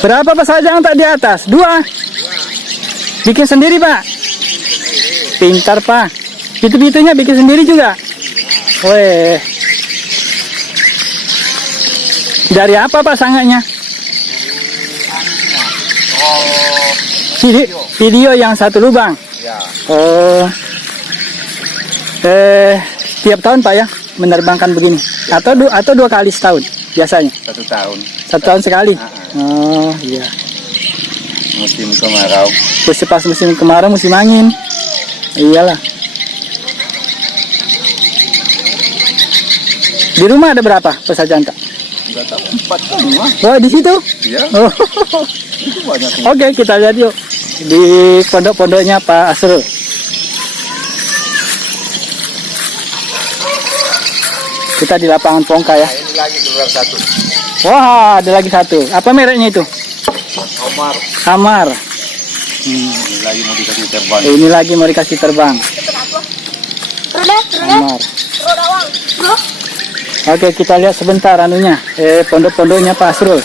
Berapa Pak Sajang tak di atas? 2? Bikin sendiri Pak? Pintar Pak. Pitu-pitunya bikin sendiri juga? Weh. Dari apa Pak sanganya? Video yang 1 lubang? Oh. Tiap tahun Pak ya menerbangkan begini? Atau 2 kali setahun biasanya? 1 tahun. 1 tahun sekali? Oh iya. Musim kemarau. Pas musim kemarau, musim angin. Iyalah. Di rumah ada berapa Pak Sajanta? Enggak tahu, 4 kan rumah. Oh di situ? Iya. Oh. Itu banyak. Oke, kita lihat yuk di pondok-pondoknya Pak Asrul. Kita di lapangan Pongka ya. Nah, ini lagi keluar 1. Wah, ada lagi 1. Apa mereknya itu? Omar. Amar. Ini lagi mau dikasih terbang. Ini lagi mau dikasih terbang. Amar. Oke, kita lihat sebentar anunya. Pondok-pondoknya Pak Asrul.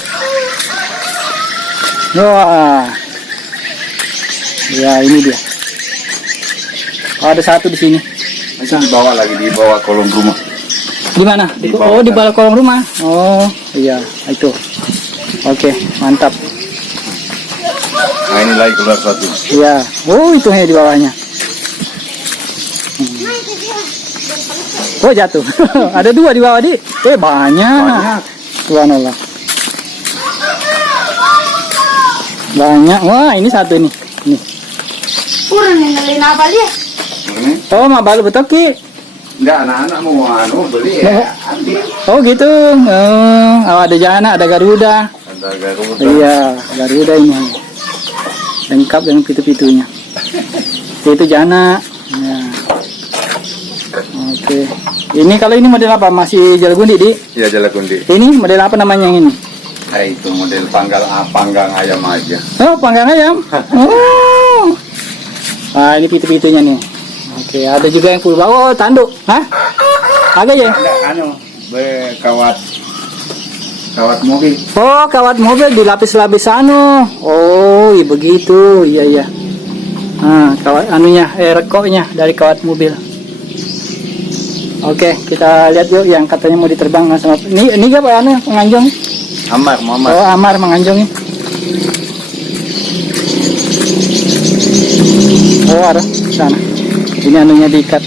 Wah. Ya, ini dia. Oh, ada 1 di sini. Masih dibawa lagi, di bawah kolong rumah. Di mana? Oh, di bawah kolong rumah. Oh, iya, itu. Oke, mantap. Nah, ini lagi keluar 1. Iya. Oh, itu hanya di bawahnya. Oh, jatuh. Ada 2 di bawah, Di. Banyak. Subhanallah. Banyak. Wah, ini 1 nih. Nih. Kurang nilai apa dia? Oh, mabal betul Ki. Enggak, anak-anak mau beli ya. Ambil. Oh, gitu. Oh, ada jana, ada garuda. Ada Garuda. Iya, garuda ini. Lengkap dengan pitu-pitunya. Itu jana. Ya. Oke. Ini kalau ini model apa? Masih jalagundi, Di? Iya, Jalagundi. Ini model apa namanya yang ini? Nah, itu model panggang ayam aja. Oh, panggang ayam. Oh. Ah, ini pitu-pitunya nih. Oke, ada juga yang full bawa. Oh, tanduk. Hah? Ada ya? Ada kawat mobil. Oh, kawat mobil dilapis-lapis anu. Oh, iya begitu. Iya, iya. Nah, kawat anunya, rekoknya dari kawat mobil. Oke, kita lihat yuk yang katanya mau diterbangkan sama ini apa anu penganjung? Amar, Muhammad. Oh, Amar menganjung nih. Oh, ada sana. Ini anunya diikat.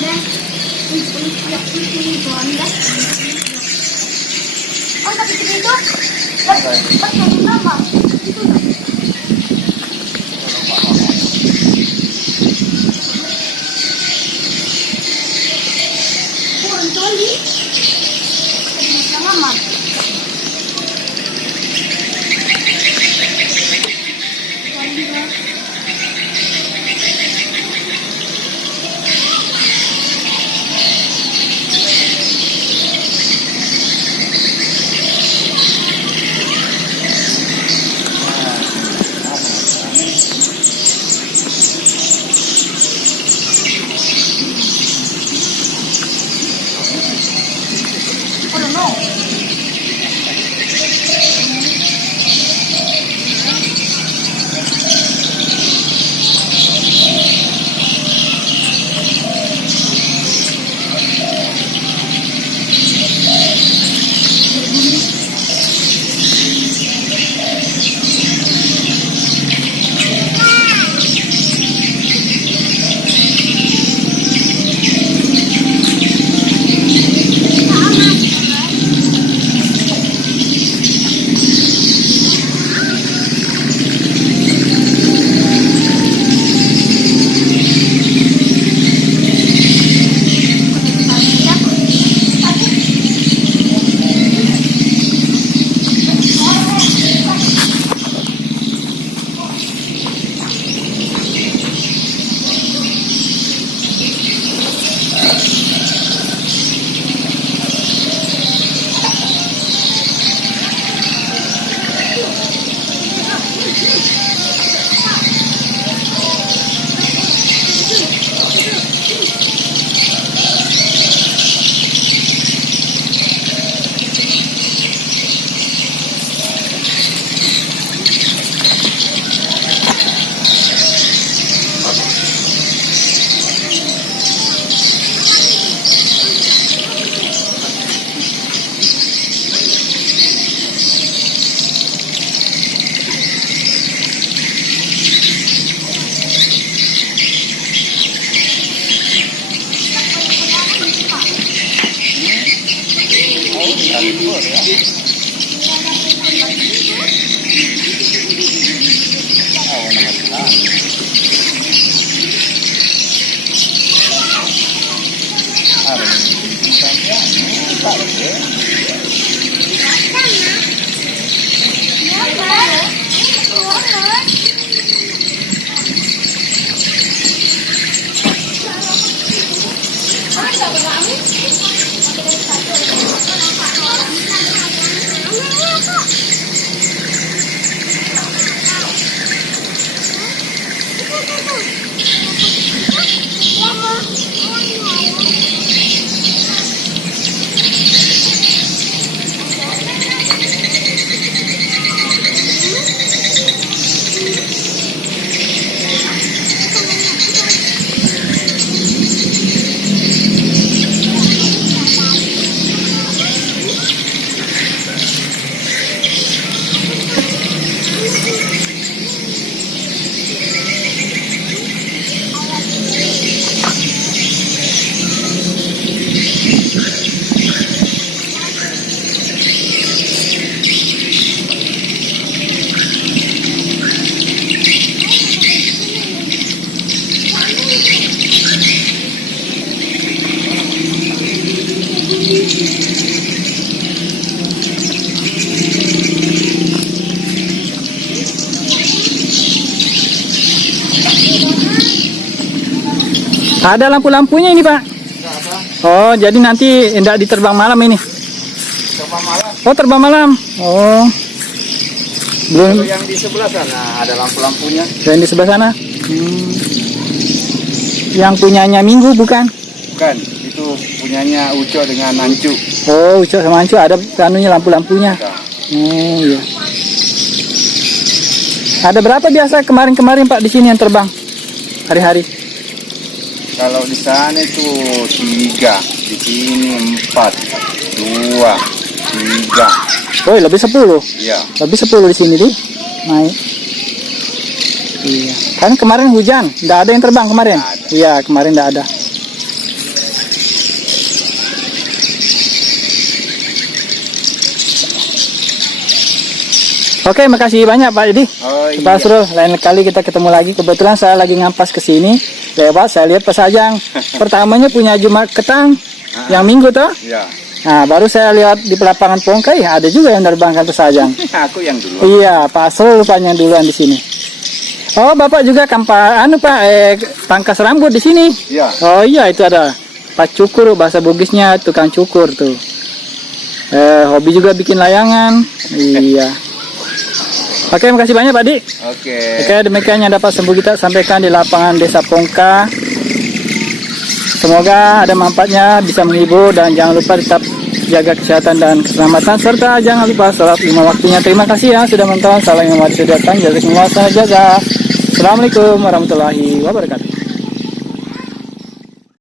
deh. Oh, tapi itu pas kayak nama. Kurang toli. Sama. Ada lampu-lampunya ini, Pak. Oh, jadi nanti tidak diterbang malam ini. Terbang malam. Oh, terbang malam. Oh. Belum. Yang di sebelah sana ada lampu-lampunya. Dan di sebelah sana. Yang punyanya Minggu bukan? Bukan, itu punyanya Uco dengan Nancu. Oh, Uco sama Ancu ada anunya lampu-lampunya. Nah, Oh, iya. Ada berapa biasa kemarin-kemarin Pak di sini yang terbang hari-hari? kalau di sana itu 3, di sini 4, 2, 3. Oh, lebih 10. Iya. Lebih 10 di sini, Di. Naik. Iya. Kan kemarin hujan, enggak ada yang terbang kemarin. Nggak ada. Iya, kemarin enggak ada. Oke, makasih banyak Pak Edi. Oh Pak Asrul, lain kali kita ketemu lagi. Kebetulan saya lagi ngampas ke sini. Lewat saya lihat pesajang. Pertamanya punya Jumat Ketang yang Minggu toh. Iya. Nah, baru saya lihat di lapangan Pongkai ada juga yang nerbangkan pesajang. Aku yang dulu. Iya, Pak Asrul rupanya duluan di sini. Oh, Bapak juga pangkas rambut di sini. Iya. Oh iya, itu ada Pak Cukur, bahasa Bugisnya tukang cukur tuh. Hobi juga bikin layangan. Iya. Oke, makasih banyak Pak Di. Oke. Oke, demikian yang dapat kita sampaikan di lapangan Desa Pongka. Semoga ada manfaatnya, bisa menghibur, dan jangan lupa tetap jaga kesehatan dan keselamatan, serta jangan lupa sholat 5 waktunya. Terima kasih ya sudah menonton. Salam yang sudah datang. Jazakumullah khairan. Assalamualaikum warahmatullahi wabarakatuh.